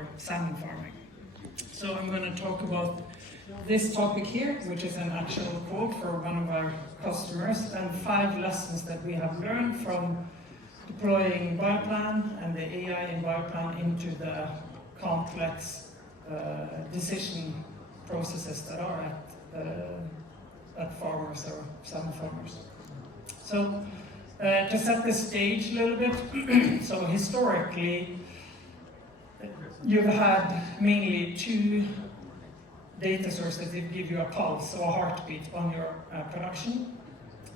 for salmon farming. So I'm going to talk about this topic here, which is an actual quote for one of our customers, and 5 lessons that we have learned from deploying Bioplan and the AI in Bioplan into the complex decision processes that are at farmers or salmon farmers. So to set the stage a little bit, so historically you've had mainly 2 data sources that give you a pulse or a heartbeat on your production,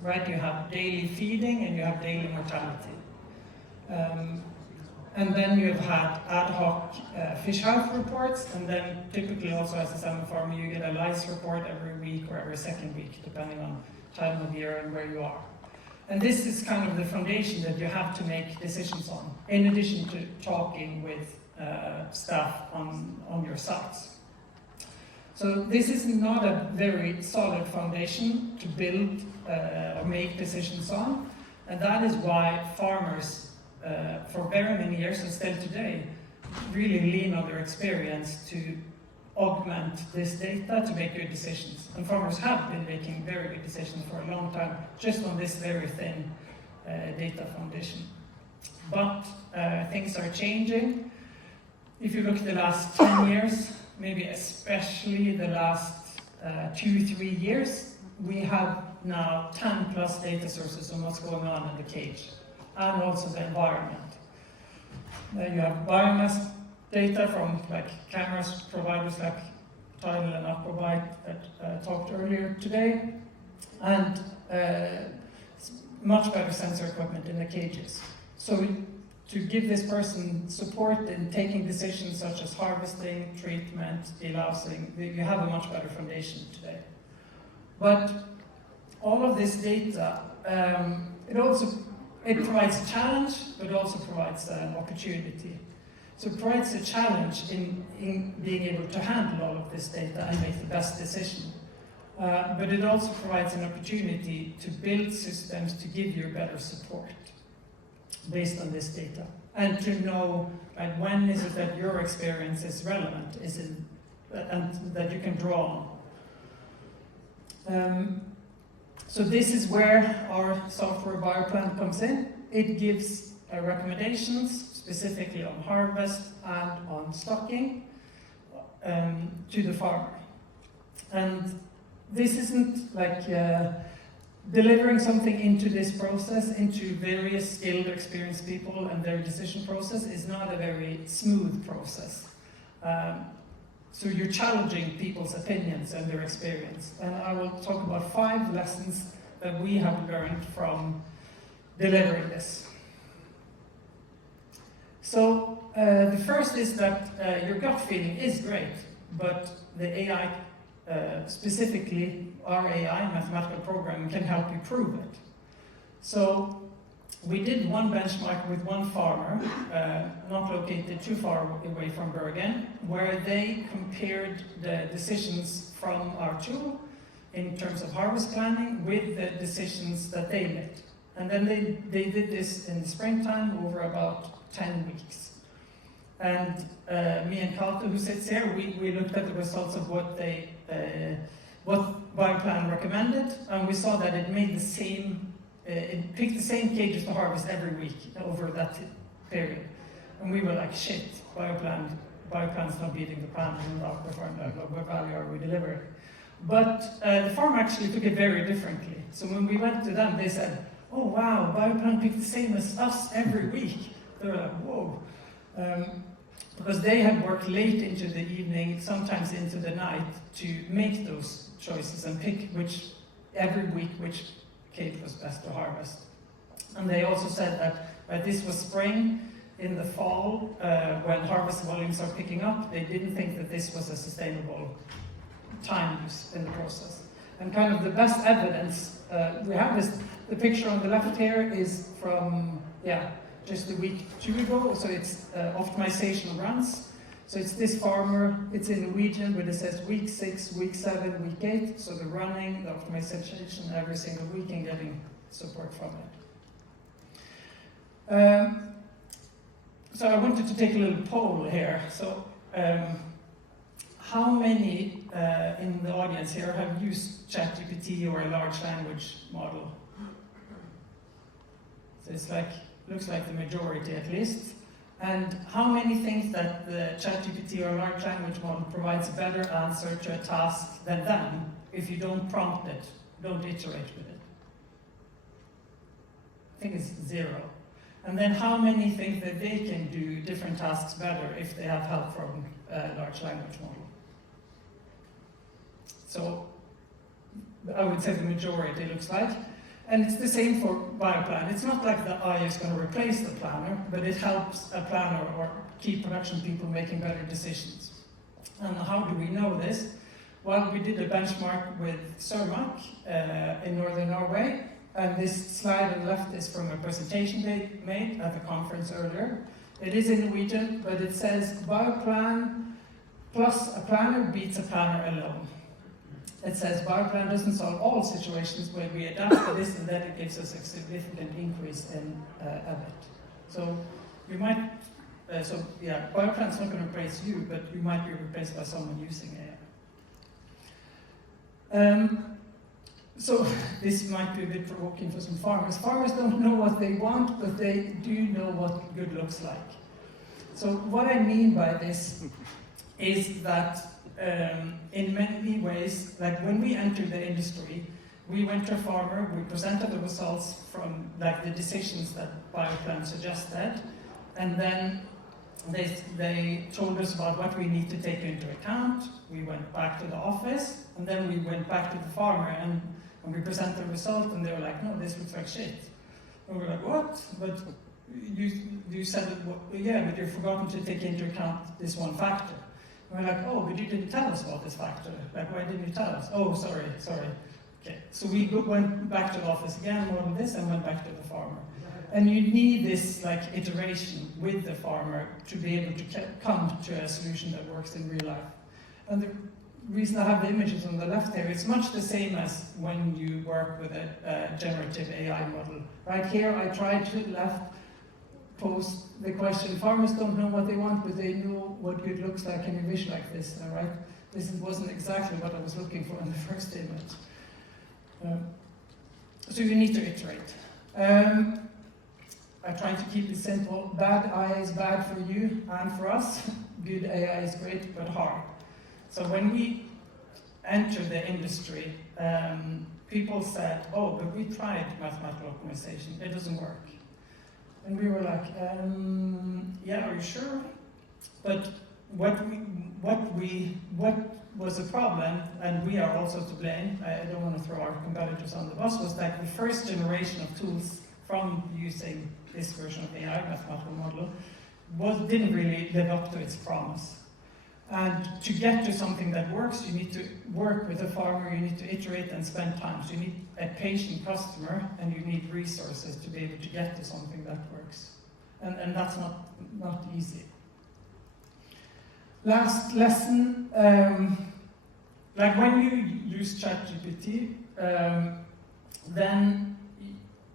right? You have daily feeding and you have daily mortality. And then you've had ad hoc fish health reports, and then typically also as a salmon farmer you get a lice report every week or every second week, depending on time of year and where you are. And this is kind of the foundation that you have to make decisions on, in addition to talking with staff on your sites. So this is not a very solid foundation to build or make decisions on, and that is why farmers for very many years and still today really lean on their experience to augment this data to make good decisions. And farmers have been making very good decisions for a long time just on this very thin data foundation. But things are changing. If you look at the last 10 years, maybe especially the last 2-3 years, we have now 10 plus data sources on what's going on in the cage and also the environment. Then you have biomass data from cameras providers like Tidal and Aqua that talked earlier today, and much better sensor equipment in the cages. So to give this person support in taking decisions such as harvesting, treatment, delousing, you have a much better foundation today. But all of this data, it provides a challenge, but also provides an opportunity. So it provides a challenge in being able to handle all of this data and make the best decision. But it also provides an opportunity to build systems to give you better support based on this data. And to know when is it that your experience is relevant, and that you can draw on. So this is where our software Bioplan comes in. It gives recommendations specifically on harvest and on stocking to the farmer. And this isn't like delivering something into this process, into various skilled, experienced people and their decision process is not a very smooth process. So you're challenging people's opinions and their experience. And I will talk about 5 lessons that we have learned from delivering this. So the first is that your gut feeling is great, but the AI, specifically our AI, mathematical programming, can help you prove it. So we did one benchmark with one farmer, not located too far away from Bergen, where they compared the decisions from our tool in terms of harvest planning with the decisions that they made. And then they did this in the springtime over about 10 weeks. And me and Kato, who sits here, we looked at the results of what Bioplan recommended, and we saw that it made the same it picked the same cages to harvest every week over that period. And we were like, shit, Bioplan's not beating the plan, and what value are we delivering? But the farm actually took it very differently. So when we went to them, they said, oh wow, Bioplan picked the same as us every week. They were like, whoa. Because they had worked late into the evening, sometimes into the night, to make those choices and pick every week which cage was best to harvest. And they also said that this was spring. In the fall, when harvest volumes are picking up, they didn't think that this was a sustainable time use in the process. And kind of the best evidence we have is the picture on the left here is from just a week, 2 ago. So it's optimization runs. So it's this farmer, it's in a region where it says week 6, week 7, week 8. So the running, the optimization every single week and getting support from it. So I wanted to take a little poll here. So how many in the audience here have used ChatGPT or a large language model? So it's like, looks like the majority at least. And how many think that the ChatGPT or large language model provides a better answer to a task than them if you don't prompt it, don't iterate with it? I think it's 0. And then how many think that they can do different tasks better if they have help from a large language model? So I would say the majority looks like. And it's the same for Bioplan. It's not like the AI is going to replace the planner, but it helps a planner or key production people making better decisions. And how do we know this? Well, we did a benchmark with Cermaq in northern Norway. And this slide on the left is from a presentation they made at the conference earlier. It is in Norwegian, but it says Bioplan plus a planner beats a planner alone. It says Bioplan doesn't solve all situations where we adapt to this, and then it gives us a significant increase in EBIT. So you might, Bioplan's not going to replace you, but you might be replaced by someone using AI. So this might be a bit provoking for some farmers. Farmers don't know what they want, but they do know what good looks like. So what I mean by this is that in many ways, like when we entered the industry, we went to a farmer, we presented the results from like the decisions that Bioplan suggested, and then they told us about what we need to take into account. We went back to the office, and then we went back to the farmer, and we presented the result, and they were like, no, this looks like shit. And we're like, what? But you said it, well, yeah, but you've forgotten to take into account this one factor. And we're like, oh, but you didn't tell us about this factor. Like, why didn't you tell us? Oh, sorry. Okay, so we went back to the office again, modeled this, and went back to the farmer. And you need this like iteration with the farmer to be able to come to a solution that works in real life. And the reason I have the images on the left here, it's much the same as when you work with a generative AI model. Right here, I tried to left post the question, farmers don't know what they want, but they know what good looks like in a vision like this, all right? This wasn't exactly what I was looking for in the first image. So you need to iterate. I try to keep it simple. Bad AI is bad for you and for us. Good AI is great, but hard. So when we entered the industry, people said, oh, but we tried mathematical optimization, it doesn't work. And we were like, yeah, are you sure? But what was the problem, and we are also to blame, I don't want to throw our competitors on the bus, was that the first generation of tools from using this version of AI, mathematical model, didn't really live up to its promise. And to get to something that works, you need to work with a farmer, you need to iterate and spend time. So you need a patient customer, and you need resources to be able to get to something that works. And that's not easy. Last lesson, like when you use ChatGPT, then,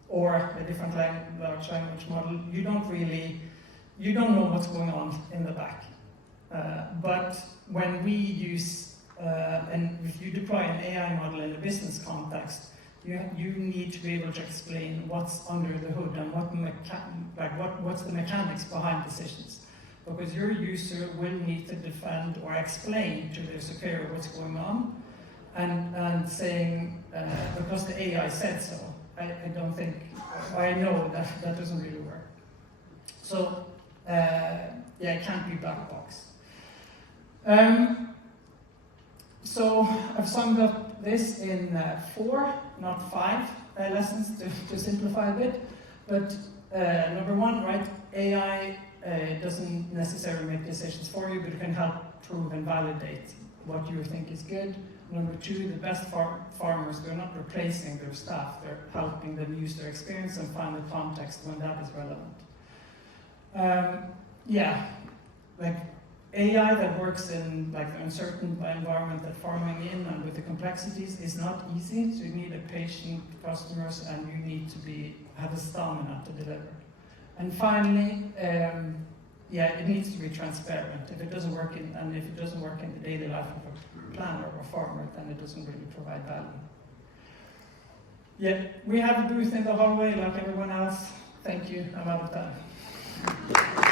or a different large language model, you don't know what's going on in the back. But when we use, and if you deploy an AI model in a business context, you need to be able to explain what's under the hood and what's the mechanics behind decisions. Because your user will need to defend or explain to their superior what's going on, and saying, because the AI said so, I don't think, or I know that doesn't really work. So, yeah, it can't be black box. So I've summed up this in 4, not 5 lessons to simplify a bit. But number 1, right, AI doesn't necessarily make decisions for you, but it can help prove and validate what you think is good. Number 2, the best farmers, they're not replacing their staff, they're helping them use their experience and find the context when that is relevant. Yeah, like AI that works in like the uncertain environment that farming in and with the complexities is not easy, so you need a patient customers and you need to have a stamina to deliver. And finally, yeah, it needs to be transparent. If it doesn't work in the daily life of a planner or farmer, then it doesn't really provide value. Yeah, we have a booth in the hallway like everyone else. Thank you. I'm out of time.